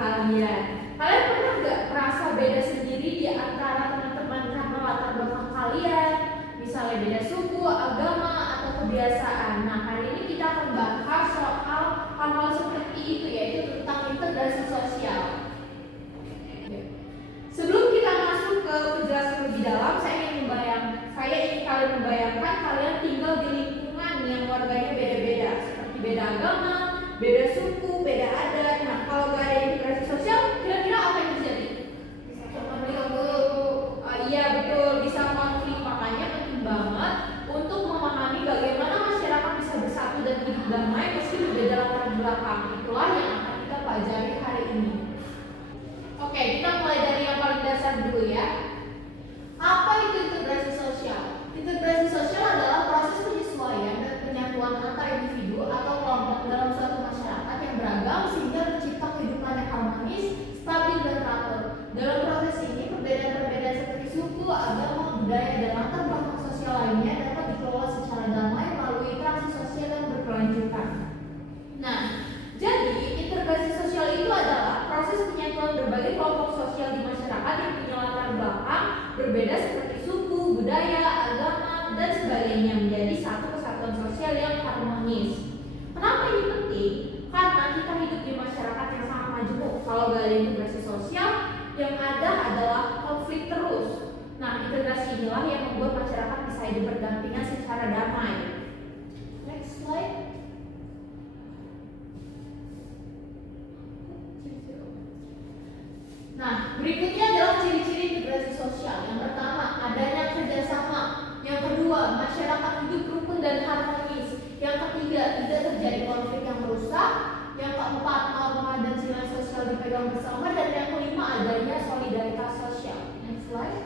kalian. Kalian pernah nggak merasa beda sendiri di antara teman-teman karena latar belakang kalian? Misalnya beda suku, agama, atau kebiasaan. Nah, hari ini kita akan bahas soal hal-hal seperti itu, yaitu tentang integrasi sosial. Sebelum kita masuk ke penjelasan lebih dalam, saya ingin kalian membayangkan kalian tinggal di lingkungan yang warganya beda-beda, seperti beda agama, beda suku, beda adat. Nah, kalau nggak ada integrasi sosial, kira-kira apa yang terjadi? Iya betul, bisa konflik. Makanya penting banget untuk memahami bagaimana masyarakat bisa bersatu dan hidup damai meski berbeda latar belakang. Itulah yang akan kita pelajari hari ini. Oke, kita mulai dari yang paling dasar dulu ya. Apa itu integrasi sosial? Integrasi sosial adalah proses penyesuaian dan penyatuan antar individu atau kelompok dalam suatu masyarakat yang beragam sehingga tercipta kehidupan yang harmonis, stabil, dan teratur. Dalam proses ini, perbedaan-perbedaan seperti suku, agama, budaya, dan latar belakang sosial lainnya dapat dikelola secara damai melalui interaksi sosial yang berkelanjutan. Nah, jadi integrasi sosial itu adalah proses penyatuan berbagai kelompok sosial di masyarakat yang punya latar belakang berbeda seperti suku, budaya, agama, dan sebagainya menjadi satu kesatuan sosial yang harmonis. Kenapa ini penting? Karena kita hidup di masyarakat yang sangat majemuk. Kalau gak ada integrasi sosial, yang ada adalah konflik terus. Nah, integrasi inilah yang membuat masyarakat bisa hidup berdampingan secara damai. Next slide. Nah, berikutnya adalah ciri-ciri integrasi sosial. Yang pertama, adanya kerjasama. Yang kedua, masyarakat hidup rukun dan harmonis. Yang ketiga, tidak terjadi konflik yang merusak. Yang keempat, norma dan nilai sosial dipegang bersama. Dan yang kelima, adanya solidaritas sosial. Next slide.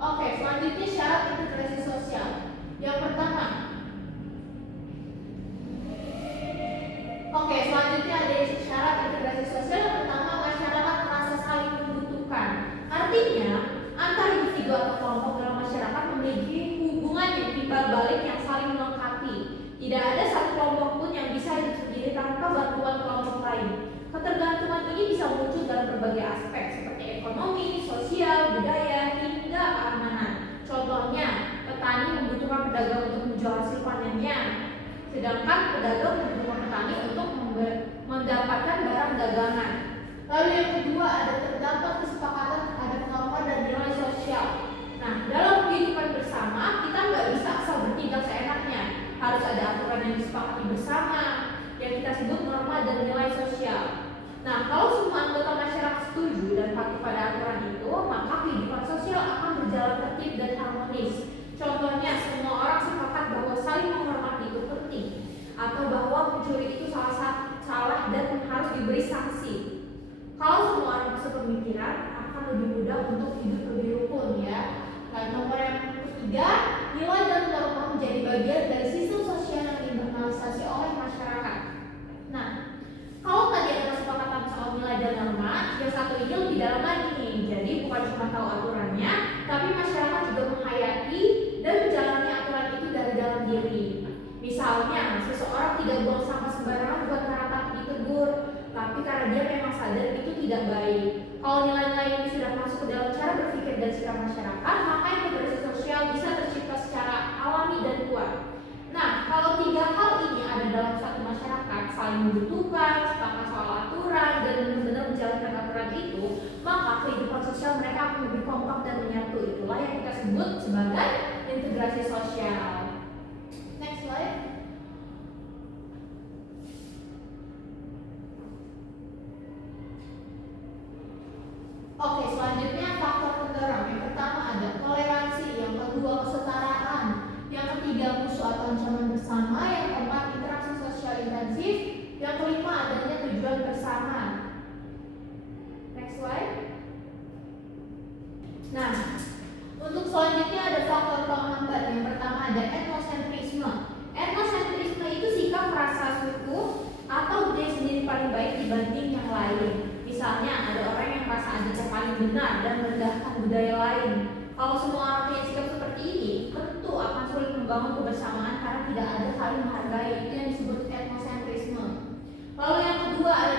Oke, selanjutnya syarat integrasi sosial. Yang pertama, selanjutnya ada syarat integrasi sosial. Yang pertama, masyarakat merasa saling membutuhkan. Artinya, antar individu atau kelompok dalam masyarakat memiliki hubungan yang timbal balik yang saling melengkapi. Tidak ada satu kelompok pun yang bisa hidup sendiri tanpa bantuan kelompok lain. Ketergantungan ini bisa muncul dalam berbagai aspek seperti ekonomi, sosial, budaya, hingga keamanan. Contohnya, petani membutuhkan pedagang untuk menjual hasil panennya, sedangkan pedagang membutuhkan petani untuk mendapatkan barang dagangan. Lalu yang kedua, ada terdapat kesepakatan terhadap norma dan nilai sosial. Nah, dalam kehidupan bersama, kita nggak bisa asal bertindak seenaknya. Harus ada aturan yang disepakati bersama, yang kita sebut norma dan nilai sosial. Nah, kalau semua anggota masyarakat setuju dan patuh pada aturan itu, maka kehidupan sosial akan berjalan tertib dan harmonis. Contohnya, semua orang sepakat bahwa saling menghormati itu penting, atau bahwa mencuri itu salah dan harus diberi sanksi. Kalau semua orang sepemikiran, akan lebih mudah untuk hidup lebih rukun ya. Dan nomor yang ketiga, nilai dan norma menjadi bagian dari sistem sosial yang diinternalisasi oleh masyarakat. Nah, kalau tadi ada kesepakatan soal nilai dan norma, yang satu ini lebih dalam lagi nih. Jadi bukan cuma tahu aturannya, tapi masyarakat juga menghayati dan menjalani aturan itu dari dalam diri. Misalnya, seseorang tidak buang sampah sembarangan bukan karena takut ditegur, tapi karena dia memang sadar itu tidak baik. Kalau nilai-nilai ini sudah masuk ke dalam cara berpikir dan sikap masyarakat, maka integrasi sosial bisa tercipta secara alami dan kuat. Nah, kalau tiga hal ini ada dalam satu masyarakat, saling membutuhkan, sepakat soal aturan, dan benar-benar menjalankan aturan itu, maka kehidupan sosial mereka akan lebih kompak dan menyatu. Itulah yang kita sebut sebagai integrasi sosial. Next slide. Oke, selanjutnya faktor pendorong. Yang pertama ada toleransi, yang kedua kesetaraan, yang ketiga musuh atau ancaman bersama, yang keempat interaksi sosial intensif, yang kelima adanya tujuan bersama. Next slide. Nah, untuk selanjutnya ada faktor penghambat. Yang pertama ada etnosentrisme. Etnosentrisme itu sikap merasa suku atau budaya sendiri paling baik dibanding yang lain. Misalnya ada orang yang merasa adiknya paling benar dan merendahkan budaya lain. Kalau semua orang punya sikap seperti ini, tentu akan sulit membangun kebersamaan karena tidak ada saling menghargai. Itu yang disebut etnosentrisme. Lalu yang kedua ada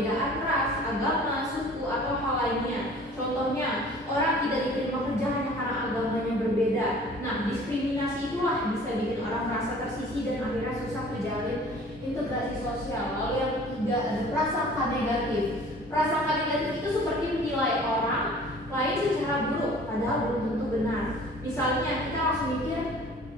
perbedaan ras, agama, suku, atau hal lainnya. Contohnya, orang tidak diterima kerja hanya karena agamanya berbeda. Nah, diskriminasi itulah bisa bikin orang merasa tersisih dan akhirnya susah menjalin integrasi sosial. Lalu yang ketiga ada prasangka negatif. Prasangka negatif itu seperti menilai orang lain secara buruk, padahal belum tentu benar. Misalnya, kita langsung mikir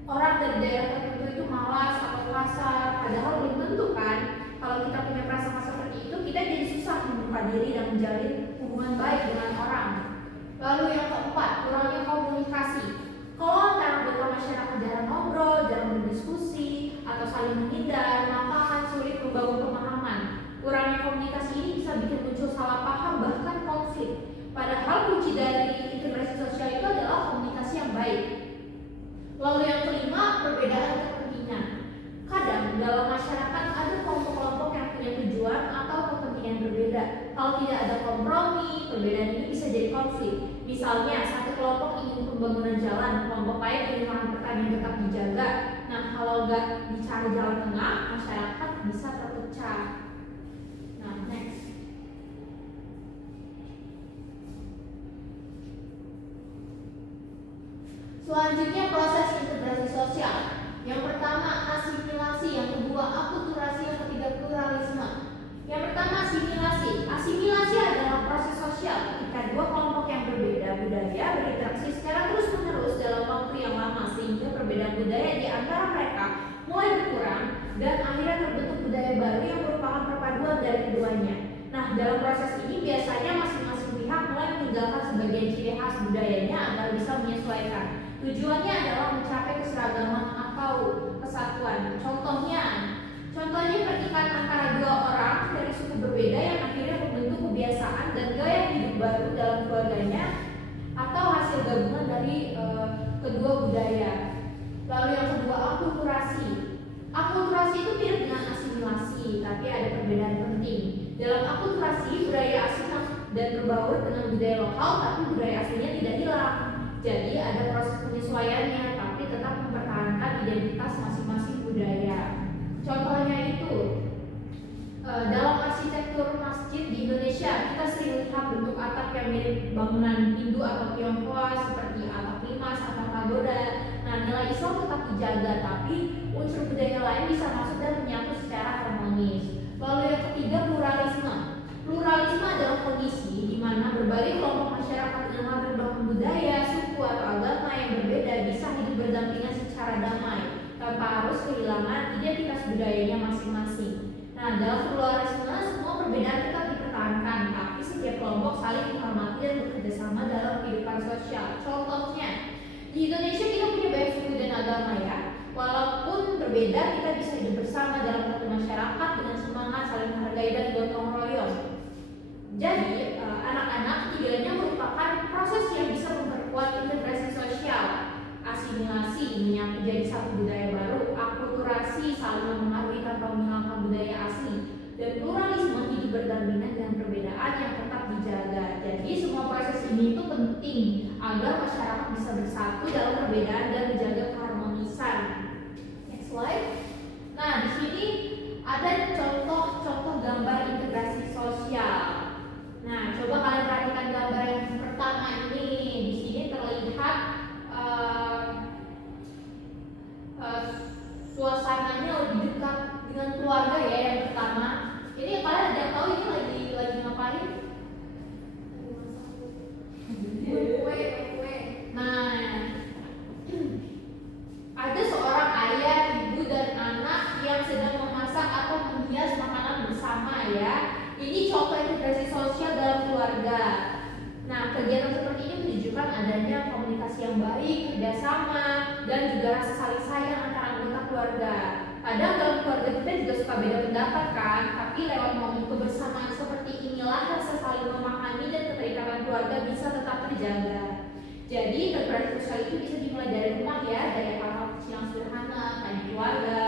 orang dari daerah tertentu itu malas atau kasar, padahal belum tentu kan. Kalau kita punya prasangka seperti itu, kita jadi susah membuka diri dan menjalin hubungan baik dengan orang. Lalu yang keempat, kurangnya komunikasi. Kalau antara anggota masyarakat jarang ngobrol, jarang berdiskusi, atau saling menghindar, maka akan sulit membangun pemahaman. Kurangnya komunikasi ini bisa bikin muncul salah paham, bahkan konflik. Padahal kunci dari integrasi sosial itu adalah komunikasi yang baik. Lalu yang kelima, perbedaan kepentingan. Kadang dalam masyarakat ada kelompok-kelompok yang punya tujuan atau kepentingan berbeda. Kalau tidak ada kompromi, perbedaan ini bisa jadi konflik. Misalnya, satu kelompok ingin pembangunan jalan, kelompok lain ingin lahan pertanian tetap dijaga. Nah, kalau nggak dicari jalan tengah, masyarakat bisa terpecah. Nah, next. Selanjutnya proses integrasi sosial. Yang pertama asimilasi, yang kedua akulturasi, yang ketiga pluralisme. Yang pertama asimilasi. Asimilasi adalah proses sosial ketika dua kelompok yang berbeda budaya berinteraksi secara terus-menerus dalam waktu yang lama sehingga perbedaan budaya di antara mereka mulai berkurang dan akhirnya terbentuk budaya baru yang merupakan perpaduan dari keduanya. Nah, dalam proses ini biasanya masing-masing pihak mulai meninggalkan sebagian ciri khas budayanya agar bisa menyesuaikan. Tujuannya adalah mencapai keseragaman atau kesatuan. Contohnya pernikahan antara dua orang dari suku berbeda yang akhirnya membentuk kebiasaan dan gaya hidup baru dalam keluarganya atau hasil gabungan dari kedua budaya. Lalu yang kedua akulturasi. Akulturasi itu mirip dengan asimilasi, tapi ada perbedaan penting. Dalam akulturasi, budaya asing dan berbaur dengan budaya lokal, tapi budaya aslinya tidak hilang. Jadi ada proses penyesuaiannya, tapi tetap mempertahankan identitas masing-masing budaya. Contohnya itu, dalam arsitektur masjid di Indonesia, kita sering lihat bentuk atap yang mirip bangunan Hindu atau Tionghoa seperti atap limas atau pagoda. Nah, nilai Islam tetap dijaga, tapi unsur budaya lain bisa masuk dan menyatu secara harmonis. Lalu yang ketiga, pluralisme. Pluralisme adalah kondisi di mana berbagai kelompok masyarakat dengan latar belakang budaya, suku atau agama yang berbeda bisa hidup berdampingan secara damai tanpa harus kehilangan identitas budayanya masing-masing. Nah, dalam pluralisme semua perbedaan tetap dipertahankan, tapi setiap kelompok saling menghormati dan bekerjasama dalam kehidupan sosial. Contohnya, di Indonesia kita punya banyak suku dan agama ya. Walaupun berbeda, kita bisa hidup bersama dalam satu masyarakat dengan semangat saling menghargai dan gotong royong. Jadi, anak-anak tidaknya merupakan proses yang bisa memperkuat integrasi sosial. Asimilasi menyatu jadi satu budaya baru, akulturasi saling mempengaruhi tanpa menghilangkan budaya asli, dan pluralisme hidup berdampingan dengan perbedaan yang tetap dijaga. Jadi semua proses ini itu penting agar masyarakat bisa bersatu dalam perbedaan dan menjaga keharmonisan. Next slide. Nah, di sini ada contoh-contoh gambar integrasi sosial. Nah, coba kalian perhatikan gambar yang pertama ini. Di sini terlihat suasananya lebih dekat dengan keluarga ya yang pertama. Ini kalian ada yang tahu ini lagi ngapain? Kue. Nah, ada seorang ayah, ibu dan anak yang sedang memasak atau menghias makanan bersama ya. Ini contoh integrasi sosial dalam keluarga. Nah, kegiatan seperti ini menunjukkan adanya komunikasi yang baik, kerjasama, dan juga rasa saling sayang antara anggota keluarga. Kadang dalam keluarga kita juga suka beda pendapat kan, tapi lewat momen kebersamaan seperti inilah rasa saling memahami dan keterikatan keluarga bisa tetap terjaga. Jadi, integrasi sosial itu bisa dimulai dari rumah ya, dari hal-hal kecil yang sederhana, kayak keluarga.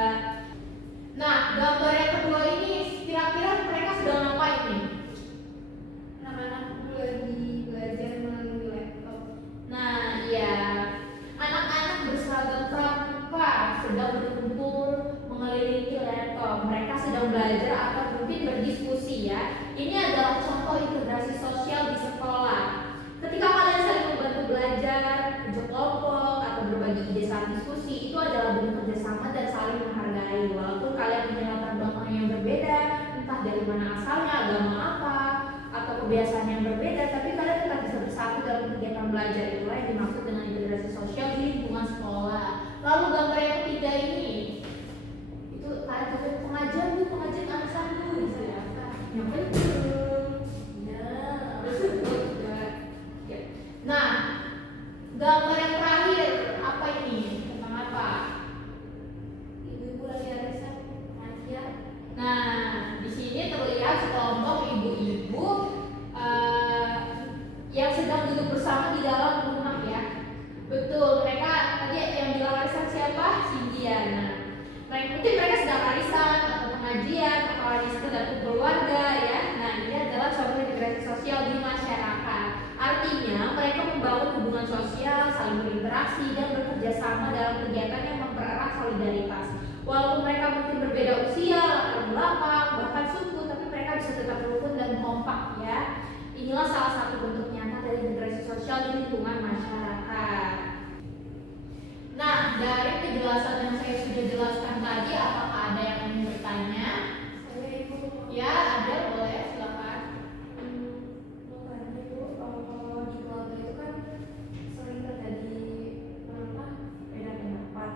Nah, gambar yang kedua ini kira-kira mereka sedang ngapain nih? Anak-anak lagi belajar melalui laptop. Nah, iya. Anak-anak berseragam pramuka sedang berkumpul mengelilingi laptop. Mereka sedang belajar atau mungkin berdiskusi ya. Ini adalah contoh integrasi sosial di sekolah. Ketika kalian saling membantu belajar, kerja kelompok, atau berbagi ide saat diskusi, itu adalah bentuk kerjasama dan saling menghargai. Walaupun kalian punya latar belakang yang berbeda, entah dari mana asalnya, agama apa, atau kebiasaan yang berbeda, tapi kalian tetap bisa bersatu dalam kegiatan belajar. Itulah yang dimaksud dengan integrasi sosial di lingkungan sekolah. Lalu gambar yang ketiga ini, itu tadi pengajian anak santu gitu ya. Yang penting. Nah, gambar yang terakhir apa ini? Tentang apa? Ibu-ibu lagi arisan pengajian. Nah, di sini terlihat sekelompok ibu-ibu yang sedang duduk bersama di dalam rumah ya. Betul, mereka tadi yang bilang arisan siapa? Cynthia. Nah, mungkin mereka sedang arisan atau pengajian atau arisan dan keluarga ya. Nah, ini adalah contoh integrasi sosial di masyarakat. Artinya mereka membangun hubungan sosial, saling berinteraksi dan bekerja sama dalam kegiatan yang mempererat solidaritas. Walaupun mereka mungkin berbeda usia, latar belakang, bahkan suku, tapi mereka bisa tetap rukun dan kompak ya. Inilah salah satu bentuk nyata dari integrasi sosial di lingkungan masyarakat. Nah, dari penjelasan yang saya sudah jelaskan tadi, apakah ada yang ingin bertanya? Ya, ada, boleh, silakan. Kalau di keluarga itu kan sering terjadi beda pendapat.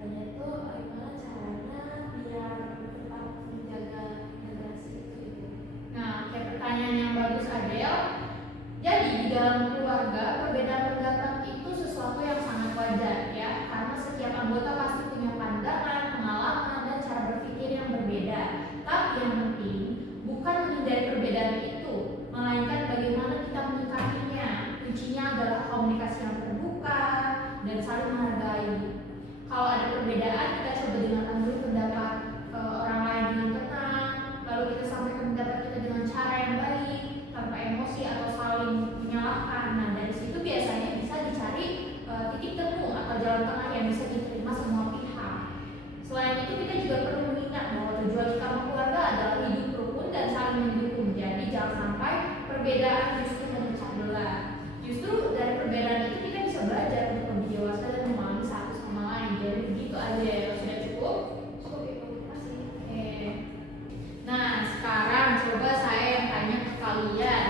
Tanya itu gimana caranya biar tetap menjaga integrasi itu gitu. Nah, kayak pertanyaan yang bagus Adel. Jadi di dalam keluarga perbedaan pendapat itu sesuatu yang sangat wajar ya, karena setiap anggota pasti punya pandangan, pengalaman, dan cara berpikir yang berbeda. Tapi yang penting bukan menghindari perbedaan itu, melainkan bagaimana kita menyikapinya. Kuncinya adalah komunikasi yang terbuka dan saling menghargai. Kalau ada perbedaan, kita coba dengarkan dulu pendapat orang lain dengan tenang, lalu kita sampaikan pendapat kita dengan cara yang baik, tanpa emosi atau saling menyalahkan. Nah, dari situ biasanya bisa dicari titik temu atau jalan tengah yang bisa diterima semua pihak. Selain itu, kita juga perlu mengingat bahwa tujuan utama keluarga adalah hidup rukun dan saling mendukung. Jadi jangan sampai perbedaan justru memecah belah. Justru dari perbedaan itu kita bisa belajar untuk lebih dewasa dan memahami satu sama lain. Jadi begitu aja ya. Sudah cukup? Cukup ya, terima kasih. Oke. Nah, sekarang coba saya yang tanya ke kalian.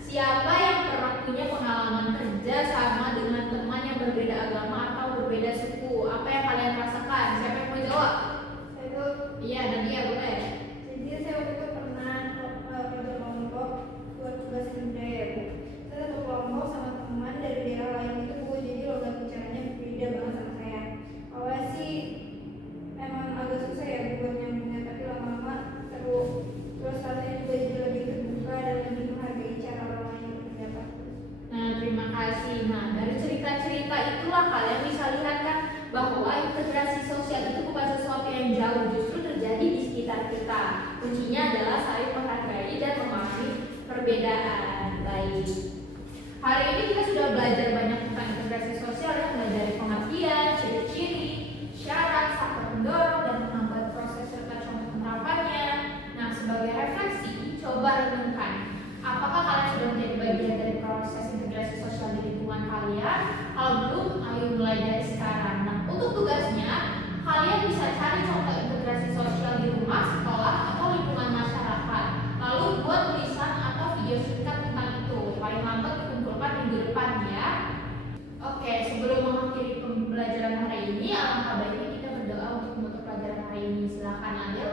Siapa yang pernah punya pengalaman kerja sama dengan teman yang berbeda agama atau berbeda suku? Apa yang kalian rasakan? Siapa yang mau jawab? Saya itu Iya, Nadia boleh. jadi saya waktu itu pernah kerja kelompok buat tugas budaya Bu. Saya satu kelompok sama teman dari daerah lain itu Bu, jadi logat bicaranya beda banget sama saya. Awalnya sih emang agak susah ya Bu buat nyambungnya, tapi lama-lama seru. Terus rasanya juga jadi lebih terbuka dan lebih menghargai cara orang lain yang berpendapat. Nah, terima kasih. Nah, dari cerita-cerita itulah kalian bisa lihat kan bahwa integrasi sosial itu bukan sesuatu yang jauh, justru terjadi di sekitar kita. Kuncinya adalah saling menghargai dan memahami perbedaan. Baik. Hari ini kita sudah belajar banyak tentang integrasi sosial ya, mulai dari pengertian, ciri-ciri, syarat, faktor pendorong, dan menghambat proses serta contoh penerapannya. Nah, sebagai refleksi, coba renungkan. Apakah kalian sudah menjadi bagian dari proses integrasi sosial di lingkungan kalian? Kalau belum, ayo mulai dari sekarang. Nah, untuk tugasnya, kalian bisa cari contoh integrasi sosial di rumah, sekolah, atau lingkungan masyarakat. Lalu buat tulisan atau video singkat tentang itu. Paling lambat dikumpulkan minggu depan ya. Oke, sebelum mengakhiri pembelajaran hari ini, alangkah baiknya kita berdoa untuk menutup pelajaran hari ini. Silakan Adel